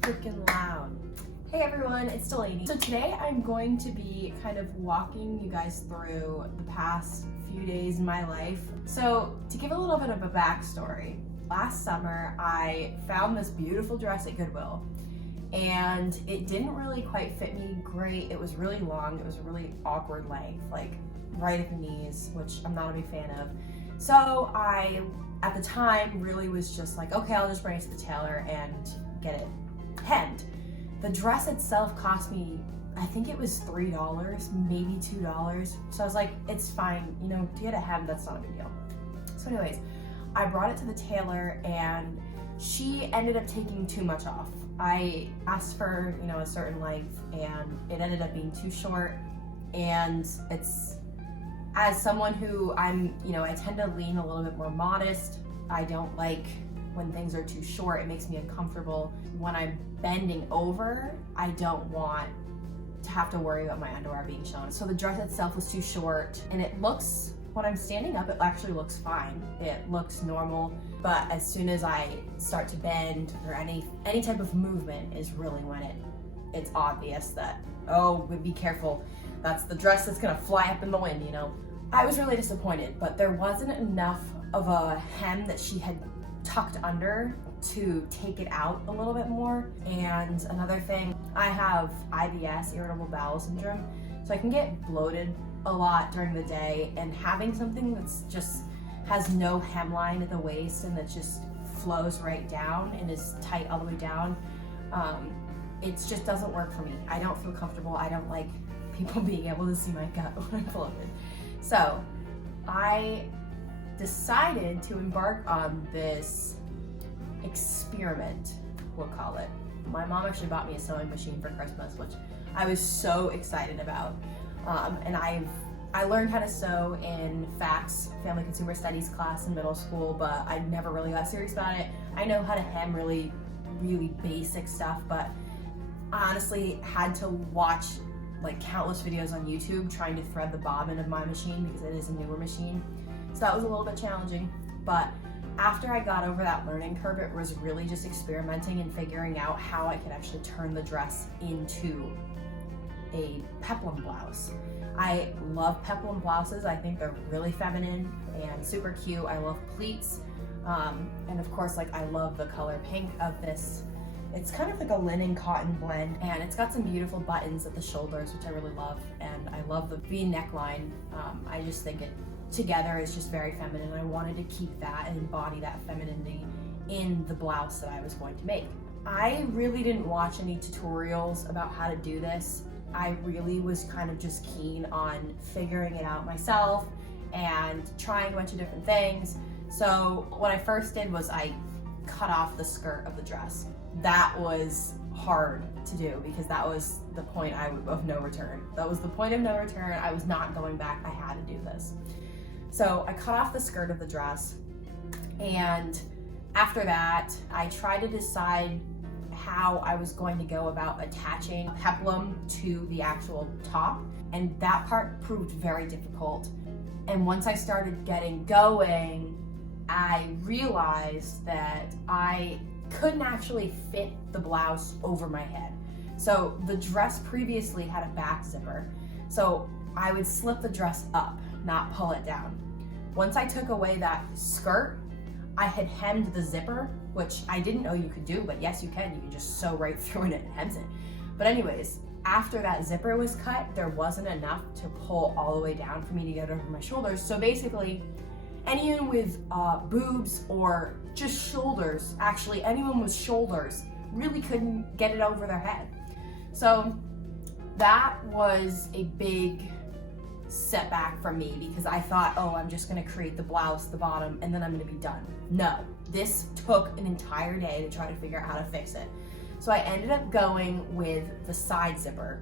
freaking loud. Hey everyone, it's Delaney. So today I'm going to be kind of walking you guys through the past few days in my life. So to give a little bit of a backstory, last summer I found this beautiful dress at Goodwill and it didn't really quite fit me great. It was really long, it was a really awkward length, like right at the knees, which I'm not a big fan of. So I, at the time, really was just like, okay, I'll just bring it to the tailor and get it hemmed. The dress itself cost me, I think it was $3, maybe $2. So I was like, it's fine, you know, to get it hemmed, that's not a big deal. So anyways, I brought it to the tailor and she ended up taking too much off. I asked for, you know, a certain length and it ended up being too short. And it's, as someone who I tend to lean a little bit more modest. I don't like when things are too short, it makes me uncomfortable. When I'm bending over, I don't want to have to worry about my underwear being shown. So the dress itself was too short and it looks, when I'm standing up, it actually looks fine. It looks normal, but as soon as I start to bend or any type of movement is really when it's obvious that, oh, be careful. That's the dress that's gonna fly up in the wind, you know? I was really disappointed, but there wasn't enough of a hem that she had tucked under to take it out a little bit more. And another thing, I have IBS, irritable bowel syndrome, so I can get bloated a lot during the day, and having something that's just has no hemline at the waist and that just flows right down and is tight all the way down, it just doesn't work for me. I don't feel comfortable. I don't like people being able to see my gut when I'm bloated. So I decided to embark on this experiment, we'll call it. My mom actually bought me a sewing machine for Christmas, which I was so excited about. And I learned how to sew in FACS, Family Consumer Studies class in middle school, but I never really got serious about it. I know how to hem really, really basic stuff, but I honestly had to watch like countless videos on YouTube trying to thread the bobbin of my machine because it is a newer machine. So that was a little bit challenging, but after I got over that learning curve, it was really just experimenting and figuring out how I could actually turn the dress into a peplum blouse. I love peplum blouses. I think they're really feminine and super cute. I love pleats. And of course, like I love the color pink of this. It's kind of like a linen cotton blend, and it's got some beautiful buttons at the shoulders, which I really love. And I love the V neckline. I just think it together is just very feminine. I wanted to keep that and embody that femininity in the blouse that I was going to make. I really didn't watch any tutorials about how to do this. I really was kind of just keen on figuring it out myself and trying a bunch of different things. So what I first did was I cut off the skirt of the dress. That was hard to do because that was the point of no return. That was the point of no return. I was not going back. I had to do this. So I cut off the skirt of the dress, and after that, I tried to decide how I was going to go about attaching peplum to the actual top, and that part proved very difficult. And once I started getting going, I realized that I couldn't actually fit the blouse over my head. So the dress previously had a back zipper, so I would slip the dress up, not pull it down. Once I took away that skirt, I had hemmed the zipper, which I didn't know you could do, but yes, you can. You can just sew right through it and it hems it. But anyways, after that zipper was cut, there wasn't enough to pull all the way down for me to get over my shoulders. So basically, anyone with boobs or just shoulders, actually anyone with shoulders, really couldn't get it over their head. So that was a big setback for me because I thought, oh, I'm just gonna create the blouse, the bottom, and then I'm gonna be done. No, this took an entire day to try to figure out how to fix it. So I ended up going with the side zipper,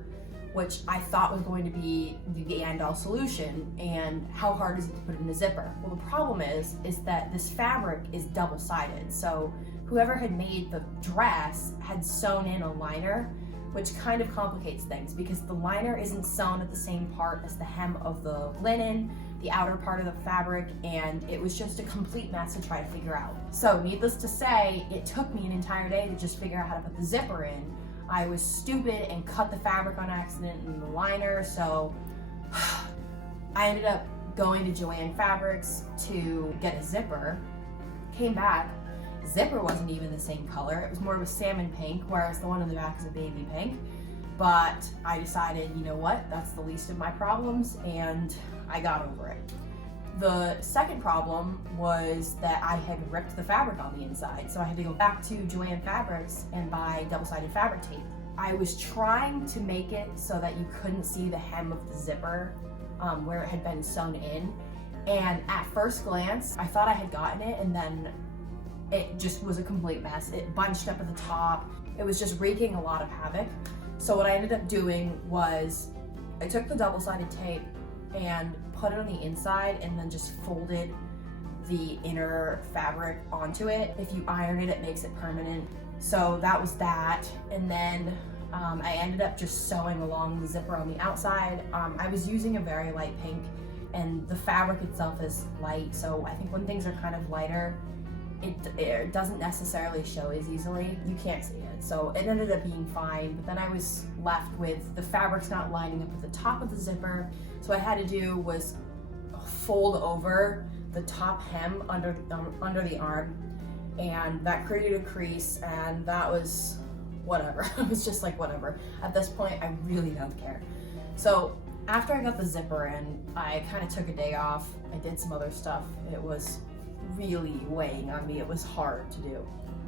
which I thought was going to be the end-all solution. And how hard is it to put in a zipper? Well, the problem is that this fabric is double-sided. So whoever had made the dress had sewn in a liner, which kind of complicates things because the liner isn't sewn at the same part as the hem of the linen, the outer part of the fabric, and it was just a complete mess to try to figure out. So needless to say, it took me an entire day to just figure out how to put the zipper in. I was stupid and cut the fabric on accident in the liner, so I ended up going to Joann Fabrics to get a zipper. Came back, zipper wasn't even the same color. It was more of a salmon pink, whereas the one in the back is a baby pink. But I decided, you know what, that's the least of my problems, and I got over it. The second problem was that I had ripped the fabric on the inside, so I had to go back to Joann Fabrics and buy double-sided fabric tape. I was trying to make it so that you couldn't see the hem of the zipper where it had been sewn in, and at first glance, I thought I had gotten it, and then it just was a complete mess. It bunched up at the top. It was just wreaking a lot of havoc. So what I ended up doing was I took the double-sided tape and put it on the inside and then just folded the inner fabric onto it. If you iron it, it makes it permanent. So that was that. And then I ended up just sewing along the zipper on the outside. I was using a very light pink, and the fabric itself is light. So I think when things are kind of lighter, it doesn't necessarily show as easily. You can't see it. So it ended up being fine, but then I was left with the fabrics not lining up at the top of the zipper. So what I had to do was fold over the top hem under the arm, and that created a crease, and that was whatever. It was just like whatever. At this point, I really don't care. So after I got the zipper in, I kind of took a day off. I did some other stuff. It was really weighing on me. It was hard to do.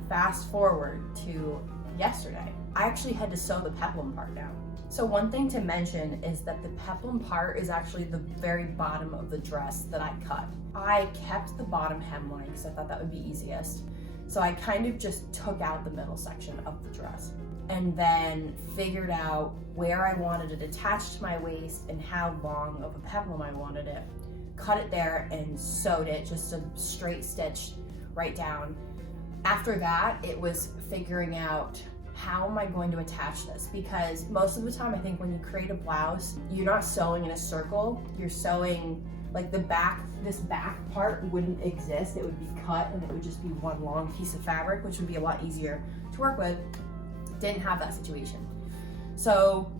Fast forward to yesterday. I actually had to sew the peplum part down. So one thing to mention is that the peplum part is actually the very bottom of the dress that I cut. I kept the bottom hemline because I thought that would be easiest. So I kind of just took out the middle section of the dress and then figured out where I wanted it attached to my waist and how long of a peplum I wanted it. Cut it there and sewed it, just a straight stitch right down. After that, it was figuring out how am I going to attach this, because most of the time I think when you create a blouse, you're not sewing in a circle, you're sewing like the back, this back part wouldn't exist, it would be cut and it would just be one long piece of fabric, which would be a lot easier to work with. Didn't have that situation. So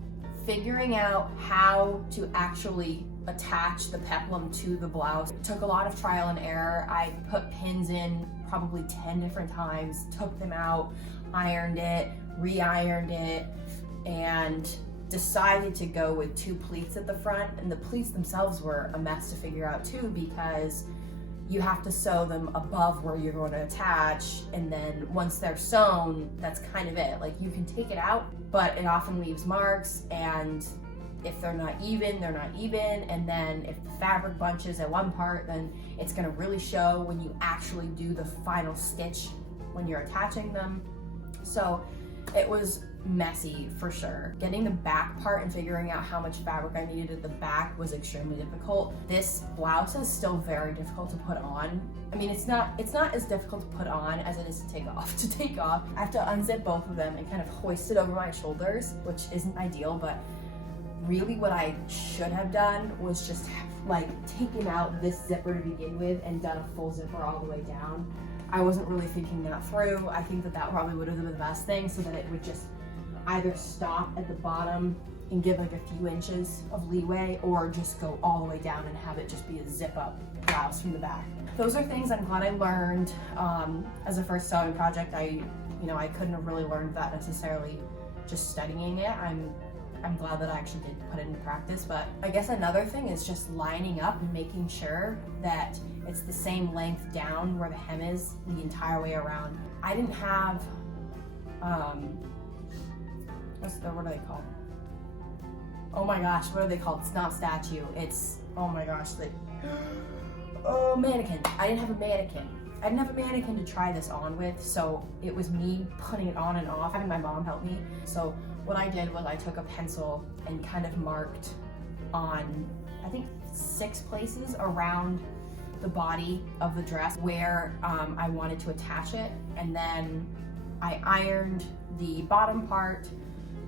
figuring out how to actually attach the peplum to the blouse. It took a lot of trial and error. I put pins in probably 10 different times, took them out, ironed it, re-ironed it, and decided to go with 2 pleats at the front. And the pleats themselves were a mess to figure out too, because you have to sew them above where you're going to attach, and then once they're sewn, that's kind of it. Like you can take it out, but it often leaves marks, and if they're not even, they're not even, and then if the fabric bunches at one part, then it's gonna really show when you actually do the final stitch when you're attaching them. So it was messy for sure. Getting the back part and figuring out how much fabric I needed at the back was extremely difficult. This blouse is still very difficult to put on. I mean, it's not as difficult to put on as it is to take off. To take off, I have to unzip both of them and kind of hoist it over my shoulders, which isn't ideal, but really what I should have done was just like taken out this zipper to begin with and done a full zipper all the way down. I wasn't really thinking that through. I think that probably would have been the best thing, so that it would just either stop at the bottom and give like a few inches of leeway, or just go all the way down and have it just be a zip up blouse from the back. Those are things I'm glad I learned as a first sewing project. I couldn't have really learned that necessarily just studying it. I'm glad that I actually did put it into practice. But I guess another thing is just lining up and making sure that it's the same length down where the hem is the entire way around. I didn't have, what are they called? Oh my gosh, what are they called? It's not statue, it's, oh my gosh, mannequin. I didn't have a mannequin. I didn't have a mannequin to try this on with, so it was me putting it on and off, having my mom help me. So what I did was I took a pencil and kind of marked on, I think 6 places around the body of the dress where I wanted to attach it, and then I ironed the bottom part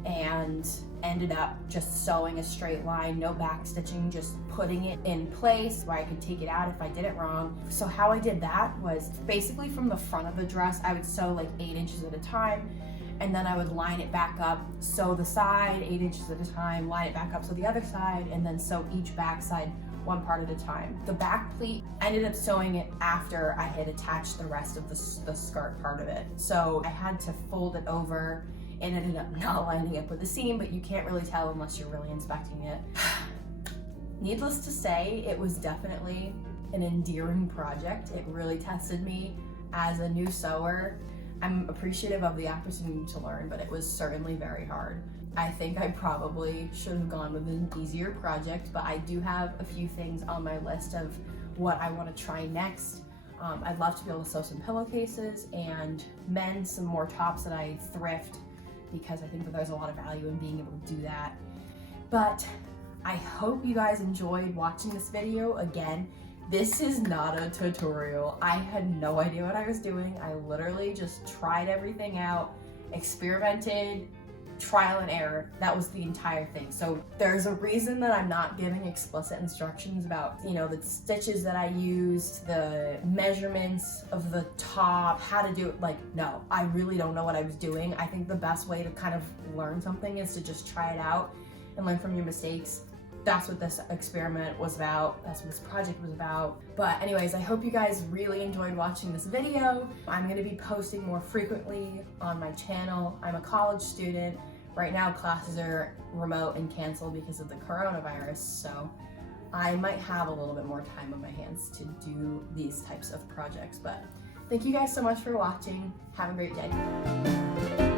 and ended up just sewing a straight line, no back stitching, just putting it in place where I could take it out if I did it wrong. So how I did that was basically from the front of the dress, I would sew like 8 inches at a time, and then I would line it back up, sew the side 8 inches at a time, line it back up, sew the other side, and then sew each back side one part at a time. The back pleat, I ended up sewing it after I had attached the rest of the skirt part of it. So I had to fold it over and ended up not lining up with the seam, but you can't really tell unless you're really inspecting it. Needless to say, it was definitely an endearing project. It really tested me as a new sewer. I'm appreciative of the opportunity to learn, but it was certainly very hard. I think I probably should have gone with an easier project, but I do have a few things on my list of what I want to try next. I'd love to be able to sew some pillowcases and mend some more tops that I thrift, because I think that there's a lot of value in being able to do that. But I hope you guys enjoyed watching this video. Again, this is not a tutorial. I had no idea what I was doing. I literally just tried everything out, experimented, trial and error. That was the entire thing. So there's a reason that I'm not giving explicit instructions about, you know, the stitches that I used, the measurements of the top, how to do it. Like, no, I really don't know what I was doing. I think the best way to kind of learn something is to just try it out and learn from your mistakes. That's what this experiment was about. That's what this project was about. But anyways, I hope you guys really enjoyed watching this video. I'm gonna be posting more frequently on my channel. I'm a college student. Right now, classes are remote and canceled because of the coronavirus, so I might have a little bit more time on my hands to do these types of projects. But thank you guys so much for watching. Have a great day.